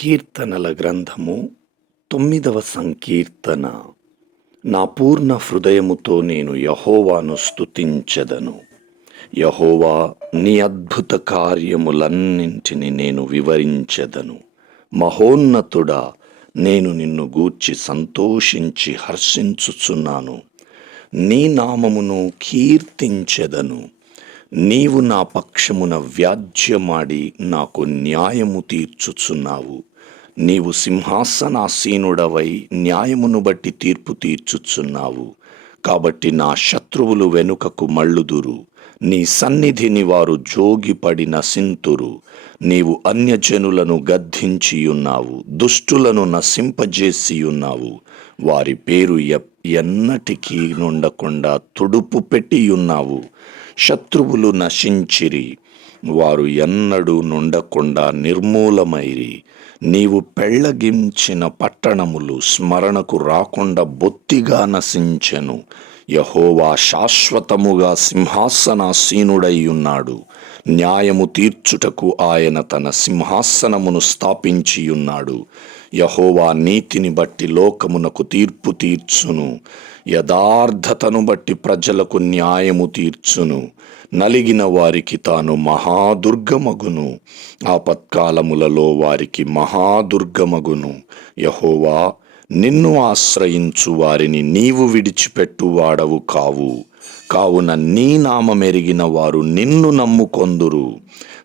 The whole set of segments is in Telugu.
కీర్తనల గ్రంథము తొమ్మిదవ సంకీర్తన. నా పూర్ణ హృదయముతో నేను యహోవాను స్తుతించెదను. యహోవా నీ అద్భుత కార్యములన్నింటిని నేను వివరించెదను. మహోన్నతుడా నేను నిన్ను గూర్చి సంతోషించి హర్షించుచున్నాను. నీ నామమును కీర్తించెదను. నీవు నా పక్షమున వ్యాజ్యమాడి నాకు న్యాయము తీర్చుచున్నావు. నీవు సింహాసనాసీనుడవై న్యాయమును బట్టి తీర్పు తీర్చుచున్నావు. కాబట్టి నా శత్రువులు వెనుకకు మళ్ళుదురు. నీ సన్నిధిని వారు జోగిపడి నసింతురు నీవు అన్యజనులను గద్దించియున్నావు. దుష్టులను నశింపజేసియున్నావు. వారి పేరు ఎన్నటికీ నుండకుండా తుడుపు పెట్టియున్నావు. శత్రువులు నశించిరి. వారు ఎన్నడూ నుండకుండా నిర్మూలమైరి. నీవు పెళ్ళగించిన పట్టణములు స్మరణకు రాకుండా బొత్తిగా నశించెను. యహోవా శాశ్వతముగా సింహాసనాసీనుడై ఉన్నాడు న్యాయము తీర్చుటకు ఆయన తన సింహాసనమును స్థాపించియున్నాడు. యహోవా నీతిని బట్టి లోకమునకు తీర్పు తీర్చును. యథార్థతను బట్టి ప్రజలకు న్యాయము తీర్చును. నలిగిన వారికి తాను మహాదుర్గమగును. ఆపత్కాలములలో వారికి మహాదుర్గమగును. యహోవా నిన్ను ఆశ్రయించు వారిని నీవు విడిచిపెట్టు వాడవు కావు. కావున నీ నామమెరిగిన వారు నిన్ను నమ్ముకొందురు.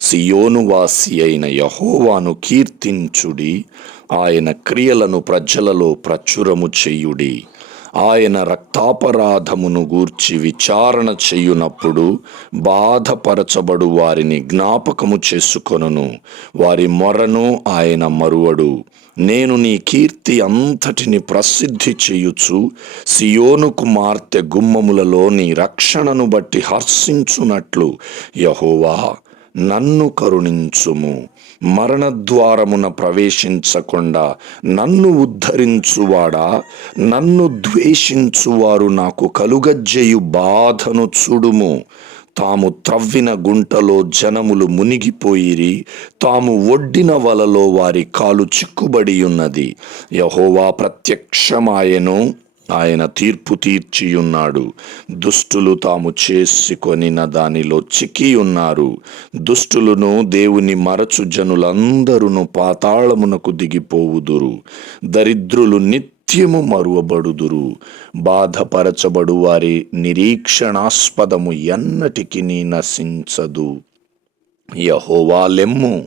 సియోనువాసి అయిన యహోవాను కీర్తించుడి. ఆయన క్రియలను ప్రజలలో ప్రచురము చెయ్యుడి ఆయన రక్తాపరాధమును గూర్చి విచారణ చెయ్యునప్పుడు బాధపరచబడు వారిని జ్ఞాపకము చేసుకొనును. వారి మొరను ఆయన మరువడు. నేను నీ కీర్తి అంతటిని ప్రసిద్ధి చేయుచు సియోను కుమార్తె గుమ్మములలో నీ రక్షణను బట్టి హర్షించునట్లు యహోవా నన్ను కరుణించుము. మరణద్వారమున ప్రవేశించకుండా నన్ను ఉద్ధరించువాడా? నన్ను ద్వేషించువారు నాకు కలుగజ్జేయు బాధను చూడుము. తాము త్రవ్విన గుంటలో జనములు మునిగిపోయిరి. తాము ఒడ్డిన వలలో వారి కాలు చిక్కుబడి ఉన్నది యహోవా ప్రత్యక్షమాయను. ఆయన తీర్పు తీర్చియున్నాడు. దుష్టులు తాము చేసుకొనిన దానిలో చిక్కి ఉన్నారు దుష్టులను దేవుని మరచు జనులందరూ పాతాళమునకు దిగిపోవుదురు. దరిద్రులు నిత్యము మరువబడుదురు. బాధపరచబడు వారి నిరీక్షణాస్పదము ఎన్నటికి నశించదు. యహోవాలెమ్ము.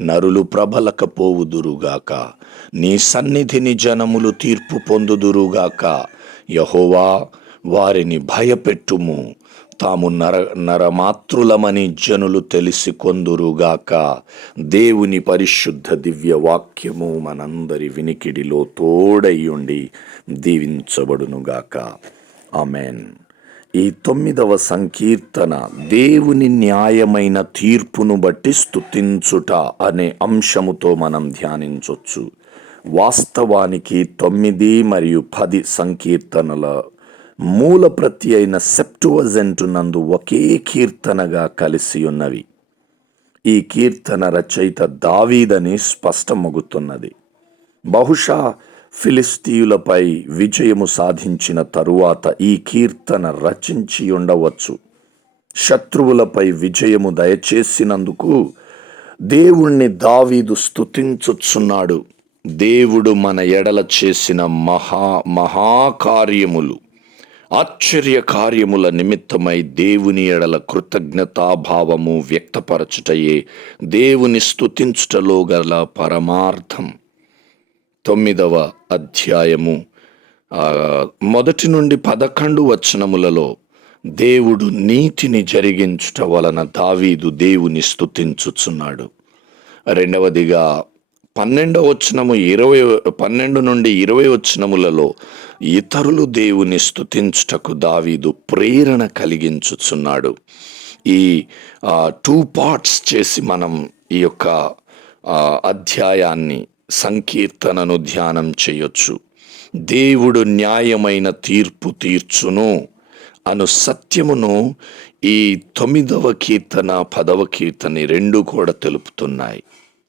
నరులు ప్రబలకపోవుదురుగాక. నీ సన్నిధిని జనములు తీర్పు పొందుదురుగాక. యహోవా వారిని భయపెట్టుము. తాము నర నరమాతృలమని జనులు తెలిసి కొందురుగాక దేవుని పరిశుద్ధ దివ్య వాక్యము మనందరి వినికిడిలో తోడయ్యుండి దీవించబడునుగాక. ఆమెన్. ఈ తొమ్మిదవ సంకీర్తన దేవుని న్యాయమైన తీర్పును బట్టి స్తుతించుట అనే అంశముతో మనం ధ్యానించొచ్చు. వాస్తవానికి తొమ్మిది మరియు పది సంకీర్తనల మూల ప్రతి అయిన నందు ఒకే కీర్తనగా కలిసి ఉన్నవి. ఈ కీర్తన రచయిత దావీదని స్పష్టమగుతున్నది. బహుశా ఫిలిస్తీయులపై విజయము సాధించిన తరువాత ఈ కీర్తన రచించి ఉండవచ్చు శత్రువులపై విజయము దయచేసినందుకు దేవుణ్ణి దావీదు స్తుతించుచున్నాడు. దేవుడు మన ఎడల చేసిన మహా మహాకార్యములు ఆశ్చర్య కార్యముల నిమిత్తమై దేవుని ఎడల కృతజ్ఞతాభావము వ్యక్తపరచుటయే దేవుని స్థుతించుటలో గల పరమార్థం. తొమ్మిదవ అధ్యాయము. మొదటి నుండి పదకొండు వచనములలో దేవుడు నీతిని జరిగించుట వలన దావీదు దేవుని స్థుతించుచున్నాడు రెండవదిగా పన్నెండవ వచనము ఇరవై పన్నెండు నుండి ఇరవై వచనములలో ఇతరులు దేవుని స్థుతించుటకు దావీదు ప్రేరణ కలిగించుచున్నాడు. ఈ టూ పార్ట్స్ చేసి మనం ఈ యొక్క అధ్యాయాన్ని సంకీర్తనను ధ్యానం చేయొచ్చు. దేవుడు న్యాయమైన తీర్పు తీర్చును అను సత్యమును ఈ తొమ్మిదవ కీర్తన పదవ కీర్తన రెండు కూడా తెలుపుతున్నాయి.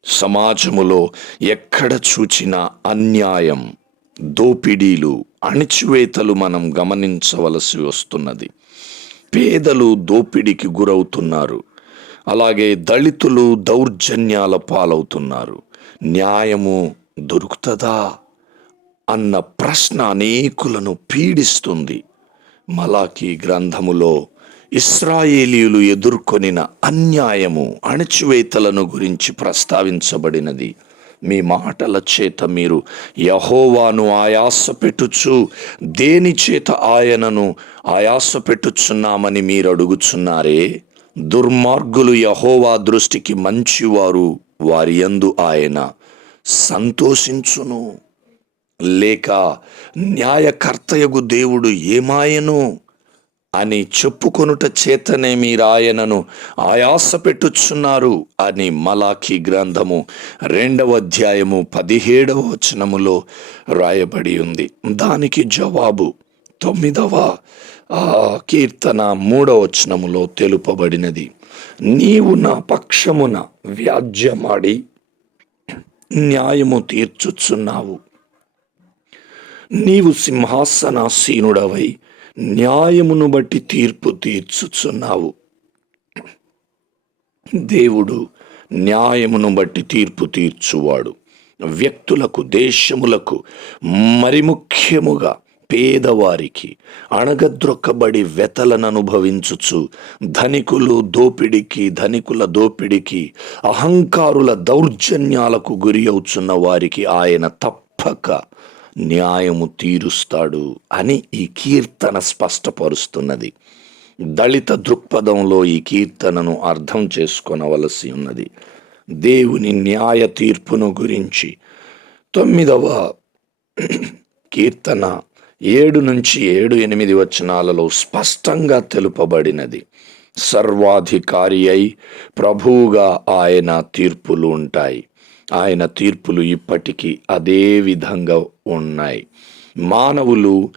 సమాజములో ఎక్కడ చూచినా అన్యాయం దోపిడీలు అణిచివేతలు మనం గమనించవలసి వస్తున్నది. పేదలు దోపిడీకి గురవుతున్నారు. అలాగే దళితులు దౌర్జన్యాల పాలవుతున్నారు. న్యాయము దొరుకుతుందా అన్న ప్రశ్న అనేకులను పీడిస్తుంది. మలాకి గ్రంథములో ఇస్రాయేలీలు ఎదుర్కొనిన అన్యాయము అణచివేతలను గురించి ప్రస్తావించబడినది. మీ మాటల చేత మీరు యహోవాను ఆయాస పెట్టుచు దేని చేత ఆయనను ఆయాస పెట్టుచున్నామని మీరు అడుగుచున్నారే? దుర్మార్గులు యహోవా దృష్టికి మంచివారు వారి యందు ఆయన సంతోషించును. లేక న్యాయకర్తయగు దేవుడు ఏమాయను? అని చెప్పుకొనుట చేతనే మీరాయనను ఆయాస పెట్టుచున్నారు అని మలాఖీ గ్రంథము రెండవ అధ్యాయము పదిహేడవ వచనములో రాయబడి ఉంది. దానికి జవాబు తొమ్మిదవ కీర్తన మూడవచనములో తెలుపబడినది. నీవు నా పక్షమున వ్యాజ్యమాడి న్యాయము తీర్చుచున్నావు. నీవు సింహాసనాసీనుడవై న్యాయమును బట్టి తీర్పు తీర్చుచున్నావు. దేవుడు న్యాయమును బట్టి తీర్పు తీర్చువాడు. వ్యక్తులకు దేశములకు మరి ముఖ్యముగా పేదవారికి అణగద్రొక్కబడి వెతలను అనుభవించుచు ధనికులు దోపిడికి ధనికుల దోపిడికి అహంకారుల దౌర్జన్యాలకు గురి అవుచున్న వారికి ఆయన తప్పక న్యాయము తీరుస్తాడు అని ఈ కీర్తన స్పష్టపరుస్తున్నది. దళిత దృక్పథంలో ఈ కీర్తనను అర్థం చేసుకొనవలసి ఉన్నది. దేవుని న్యాయ తీర్పును గురించి తొమ్మిదవ కీర్తన ఏడు నుంచి ఏడు ఎనిమిది వచనాలలో స్పష్టంగా తెలుపబడినది. సర్వాధికారి అయి ప్రభువుగా ఆయన తీర్పులు ఉంటాయి. ఆయన తీర్పులు ఇప్పటికీ అదే విధంగా ఉన్నాయి. మానవులు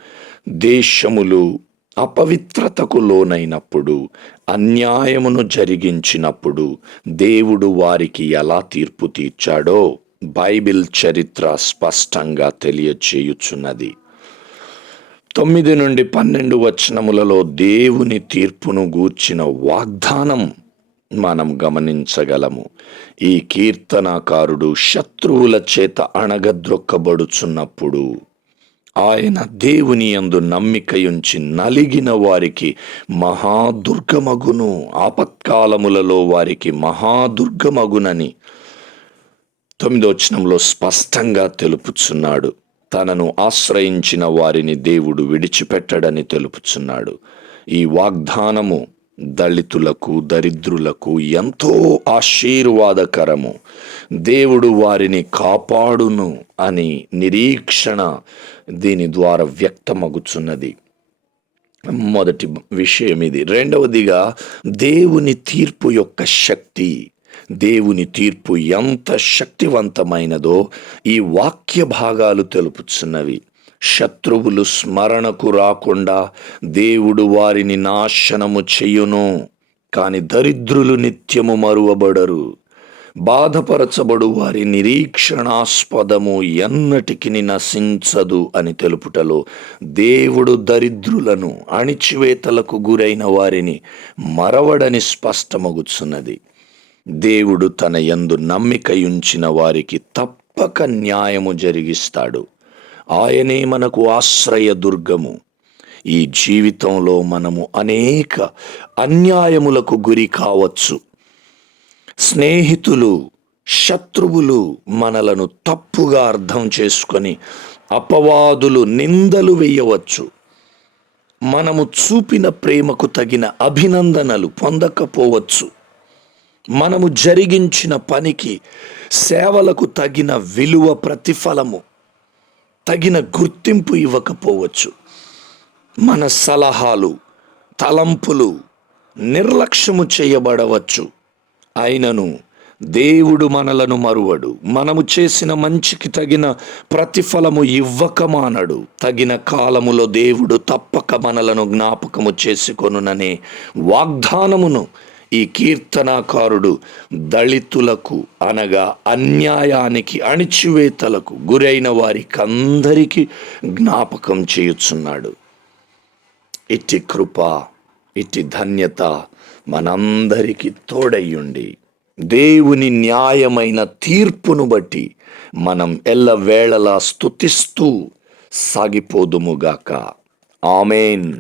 దేశములు అపవిత్రతకు లోనైనప్పుడు అన్యాయమును జరిగించినప్పుడు దేవుడు వారికి ఎలా తీర్పు తీర్చాడో బైబిల్ చరిత్ర స్పష్టంగా తెలియచేయుచున్నది. తొమ్మిది నుండి పన్నెండు వచనములలో దేవుని తీర్పును గూర్చిన వాగ్దానం మనం గమనించగలము. ఈ కీర్తనాకారుడు శత్రువుల చేత అణగద్రొక్కబడుచున్నప్పుడు ఆయన దేవుని యందు నమ్మికయుంచి నలిగిన వారికి మహాదుర్గమగును. ఆపత్కాలములలో వారికి మహాదుర్గమగునని తొమ్మిదో వచనంలో స్పష్టంగా తెలుపుచున్నాడు. తనను ఆశ్రయించిన వారిని దేవుడు విడిచిపెట్టడని తెలుపుచున్నాడు. ఈ వాగ్దానము దళితులకు దరిద్రులకు ఎంతో ఆశీర్వాదకరము. దేవుడు వారిని కాపాడును అని నిరీక్షణ దీని ద్వారా వ్యక్తమగుచున్నది. మొదటి విషయం ఇది. రెండవదిగా దేవుని తీర్పు యొక్క శక్తి దేవుని తీర్పు ఎంత శక్తివంతమైనదో ఈ వాక్య భాగాలు తెలుపుచున్నవి శత్రువులు స్మరణకు రాకుండా దేవుడు వారిని నాశనము చెయ్యును కాని దరిద్రులు నిత్యము మరువబడరు. బాధపరచబడు వారి నిరీక్షణాస్పదము ఎన్నటికి నశించదు అని తెలుపుటలో దేవుడు దరిద్రులను అణిచివేతలకు గురైన వారిని మరవడని స్పష్టమగుచున్నది. దేవుడు తన యందు నమ్మికయుంచిన వారికి తప్పక న్యాయము జరిగిస్తాడు. ఆయనే మనకు ఆశ్రయ దుర్గము ఈ జీవితంలో మనము అనేక అన్యాయములకు గురి కావచ్చు. స్నేహితులు శత్రువులు మనలను తప్పుగా అర్థం చేసుకొని అపవాదులు నిందలు వేయవచ్చు. మనము చూపిన ప్రేమకు తగిన అభినందనలు పొందకపోవచ్చు. మనము జరిగించిన పనికి సేవలకు తగిన విలువ ప్రతిఫలము తగిన గుర్తింపు ఇవ్వకపోవచ్చు. మన సలహాలు తలంపులు నిర్లక్ష్యము చేయబడవచ్చు. అయినను దేవుడు మనలను మరువడు. మనము చేసిన మంచికి తగిన ప్రతిఫలము ఇవ్వకమానడు. తగిన కాలములో దేవుడు తప్పక మనలను జ్ఞాపకము చేసుకొనుననే వాగ్దానమును ఈ కీర్తనాకారుడు దళితులకు అనగా అన్యాయానికి అణిచివేతలకు గురైన వారికి అందరికీ జ్ఞాపకం చేయుచున్నాడు. ఇట్టి కృప ఇట్టి ధన్యత మనందరికీ తోడయ్యుండి దేవుని న్యాయమైన తీర్పును బట్టి మనం ఎల్లవేళలా స్తుతిస్తూ సాగిపోదుముగాక ఆమెన్.